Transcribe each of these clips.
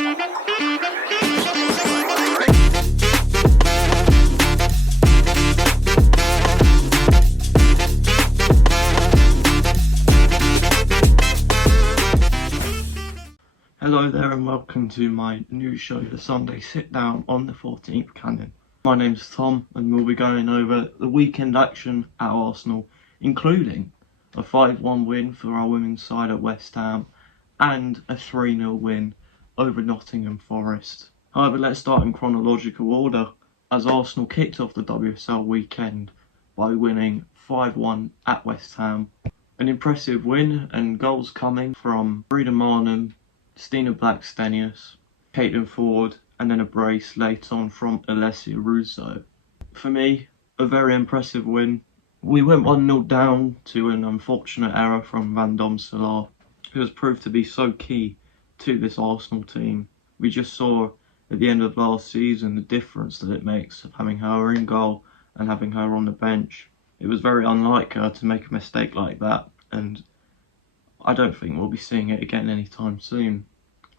Hello there and welcome to my new show, The Sunday Sit Down on the 14th Canon. My name's Thom and we'll be going over the weekend action at Arsenal, including a 5-1 win for our women's side at West Ham and a 3-0 win over Nottingham Forest. However, let's start in chronological order as Arsenal kicked off the WSL weekend by winning 5-1 at West Ham. An impressive win and goals coming from Merino, Stina Blackstenius, Caitlin Ford, and then a brace later on from Alessia Russo. For me, a very impressive win. We went 1-0 down to an unfortunate error from Van Domselaar, who has proved to be so key to this Arsenal team. We just saw at the end of last season the difference that it makes of having her in goal and having her on the bench. It was very unlike her to make a mistake like that, and I don't think we'll be seeing it again anytime soon.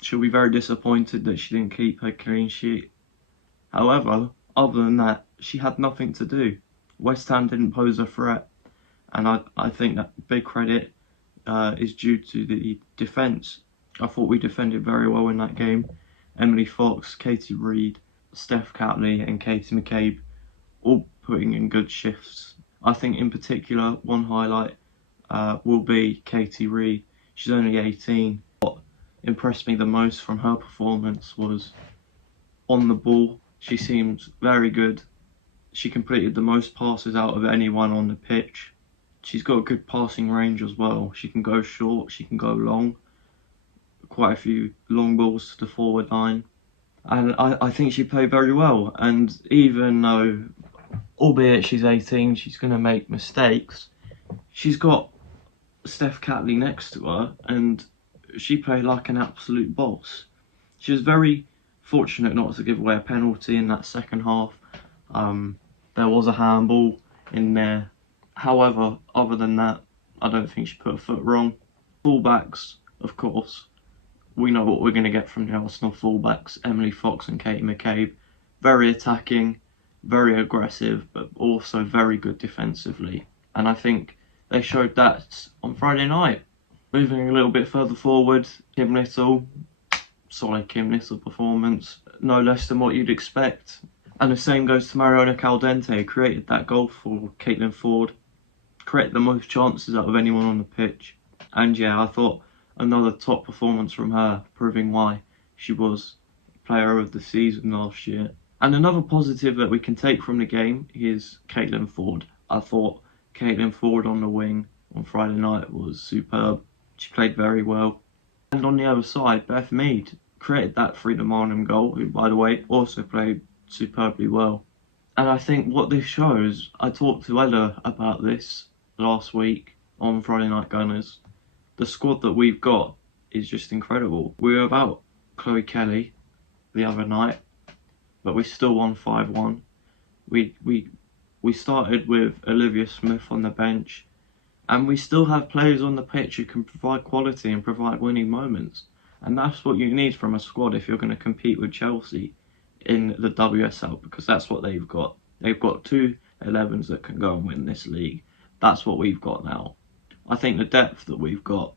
She'll be very disappointed that she didn't keep her clean sheet. However, other than that, she had nothing to do. West Ham didn't pose a threat, and I think that big credit is due to the defence. I thought we defended very well in that game. Emily Fox, Katie Reid, Steph Catley and Katie McCabe all putting in good shifts. I think in particular one highlight will be Katie Reid. She's only 18. What impressed me the most from her performance was on the ball. She seems very good. She completed the most passes out of anyone on the pitch. She's got a good passing range as well. She can go short, she can go long. Quite a few long balls to the forward line. And I think she played very well. And even though, albeit she's 18, she's going to make mistakes, she's got Steph Catley next to her and she played like an absolute boss. She was very fortunate not to give away a penalty in that second half. There was a handball in there. However, other than that, I don't think she put a foot wrong. Fullbacks, of course, we know what we're going to get from the Arsenal fullbacks, Emily Fox and Katie McCabe. Very attacking, very aggressive, but also very good defensively. And I think they showed that on Friday night. Moving a little bit further forward, Kim Little, solid Kim Little performance, no less than what you'd expect. And the same goes to Mariona Caldente, created that goal for Caitlin Ford, created the most chances out of anyone on the pitch. And yeah, I thought another top performance from her, proving why she was player of the season last year. And another positive that we can take from the game is Caitlin Ford. I thought Caitlin Ford on the wing on Friday night was superb. She played very well. And on the other side, Beth Mead created that Freedom Arnhem goal, who, by the way, also played superbly well. And I think what this shows, I talked to Ella about this last week on Friday Night Gunners. The squad that we've got is just incredible. We were without Chloe Kelly the other night, but we still won 5-1. We started with Olivia Smith on the bench, and we still have players on the pitch who can provide quality and provide winning moments. And that's what you need from a squad if you're going to compete with Chelsea in the WSL, because that's what they've got. They've got two 11s that can go and win this league. That's what we've got now. I think the depth that we've got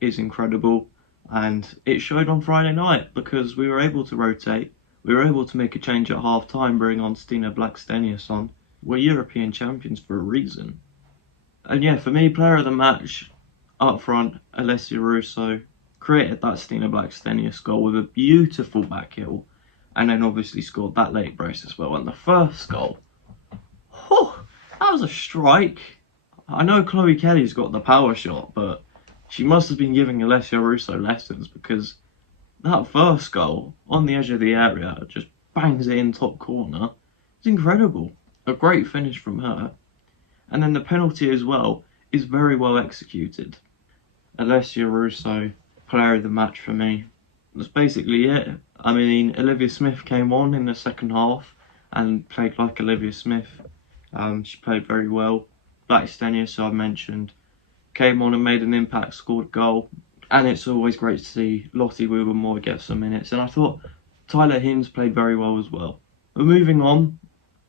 is incredible, and it showed on Friday night because we were able to rotate. We were able to make a change at half time, bring on Stina Blackstenius on. We're European champions for a reason. And yeah, for me, player of the match, up front, Alessia Russo, created that Stina Blackstenius goal with a beautiful back heel, and then obviously scored that late brace as well. And the first goal, that was a strike. I know Chloe Kelly's got the power shot, but she must have been giving Alessia Russo lessons, because that first goal on the edge of the area just bangs it in top corner. It's incredible. A great finish from her. And then the penalty as well is very well executed. Alessia Russo, player of the match for me. That's basically it. I mean, Olivia Smith came on in the second half and played like Olivia Smith. She played very well. Blackstenius, who I mentioned, came on and made an impact, scored a goal. And it's always great to see Lottie Wilbermore get some minutes. And I thought Tyler Hinds played very well as well. But moving on,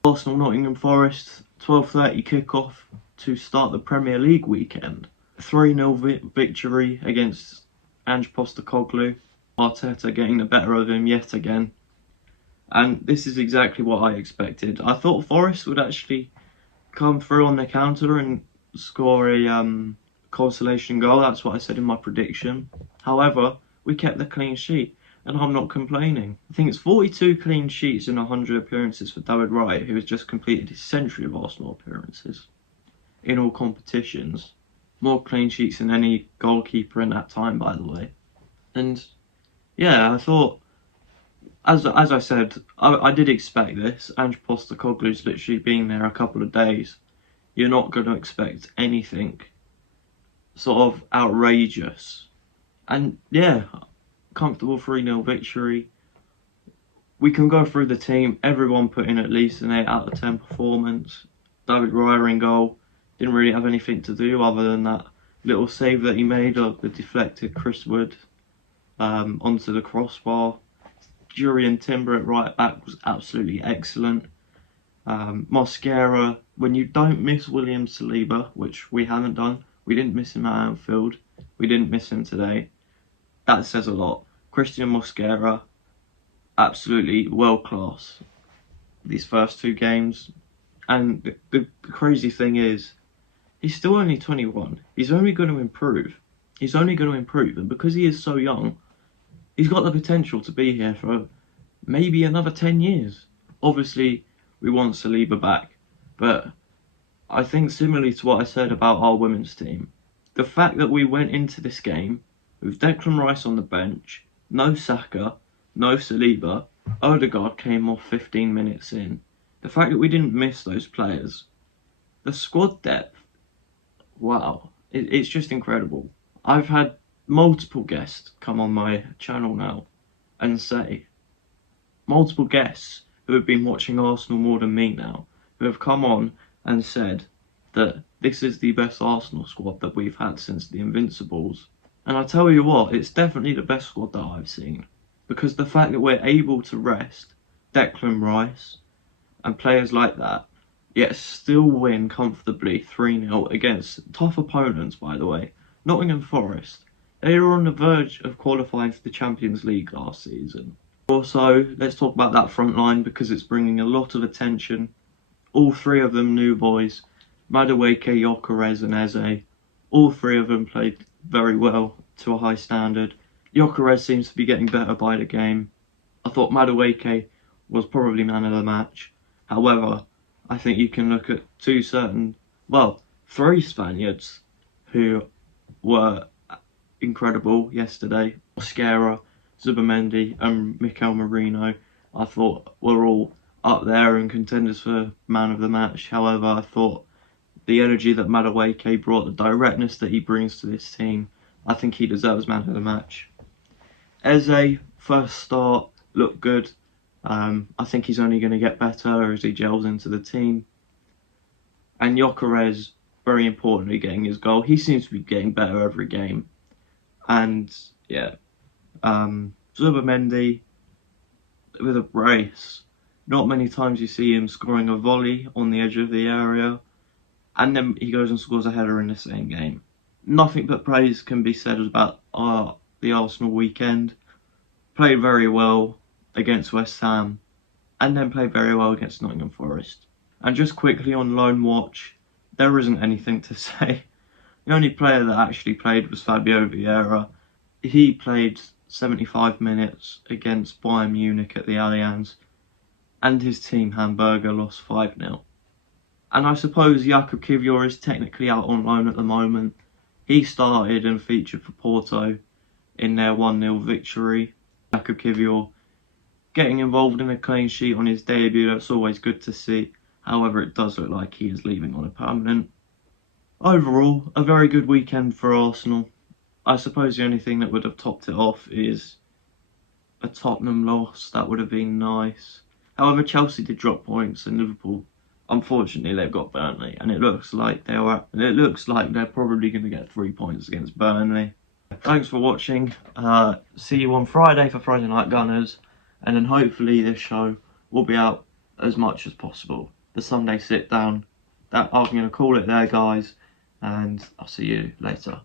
Arsenal Nottingham Forest, 12:30 kickoff to start the Premier League weekend. 3-0 victory against Ange Postecoglou. Arteta getting the better of him yet again. And this is exactly what I expected. I thought Forest would actually come through on the counter and score a consolation goal. That's what I said in my prediction. However, we kept the clean sheet, and I'm not complaining. I think it's 42 clean sheets in 100 appearances for David Raya, who has just completed his century of Arsenal appearances in all competitions. More clean sheets than any goalkeeper in that time, by the way. And yeah, I thought, as I said, I did expect this. Ange Postecoglou's literally been there a couple of days. You're not going to expect anything sort of outrageous. And yeah, comfortable 3-0 victory. We can go through the team. Everyone put in at least an 8 out of 10 performance. David Raya in goal. Didn't really have anything to do other than that little save that he made of the deflected Chris Wood onto the crossbar. Jurriën Timber at right back was absolutely excellent. Mosquera, when you don't miss William Saliba, which we haven't done, we didn't miss him at Anfield, we didn't miss him today, that says a lot. Christian Mosquera, absolutely world class these first 2 games. And the crazy thing is, he's still only 21. He's only going to improve. And because he is so young, he's got the potential to be here for maybe another 10 years. Obviously, we want Saliba back, but I think similarly to what I said about our women's team, the fact that we went into this game with Declan Rice on the bench, no Saka, no Saliba, Ødegaard came off 15 minutes in. The fact that we didn't miss those players, the squad depth, wow, it's just incredible. I've had multiple guests come on my channel now and say, multiple guests who have been watching Arsenal more than me now, who have come on and said that this is the best Arsenal squad that we've had since the Invincibles. And I tell you what, it's definitely the best squad that I've seen. Because the fact that we're able to rest Declan Rice and players like that, yet still win comfortably 3-0 against tough opponents, by the way. Nottingham Forest, they were on the verge of qualifying for the Champions League last season. Also, let's talk about that front line because it's bringing a lot of attention. All 3 of them new boys, Madueke, Gyokores and Eze. All 3 of them played very well to a high standard. Gyokores seems to be getting better by the game. I thought Madueke was probably man of the match. However, I think you can look at 3 Spaniards who were incredible yesterday. Mosquera, Zubimendi and Merino, I thought were all up there and contenders for man of the match. However, I thought the energy that Madueke brought, the directness that he brings to this team, I think he deserves man of the match. Eze, first start, looked good. I think he's only going to get better as he gels into the team. And Gyokores, very importantly, getting his goal. He seems to be getting better every game. And yeah, Zubimendi with a brace. Not many times you see him scoring a volley on the edge of the area, and then he goes and scores a header in the same game. Nothing but praise can be said about the Arsenal weekend. Played very well against West Ham, and then played very well against Nottingham Forest. And just quickly on loan watch, there isn't anything to say. The only player that actually played was Fabio Vieira. He played 75 minutes against Bayern Munich at the Allianz, and his team Hamburger lost 5-0. And I suppose Jakub Kiwior is technically out on loan at the moment. He started and featured for Porto in their 1-0 victory. Jakub Kiwior getting involved in a clean sheet on his debut, that's always good to see. However, it does look like he is leaving on a permanent. Overall, a very good weekend for Arsenal. I suppose the only thing that would have topped it off is a Tottenham loss. That would have been nice. However, Chelsea did drop points, and Liverpool, unfortunately, they've got Burnley, and it looks like they're probably going to get 3 points against Burnley. Thanks for watching. See you on Friday for Friday Night Gunners, and then hopefully this show will be out as much as possible. The Sunday sit down. That I'm going to call it there, guys, and I'll see you later.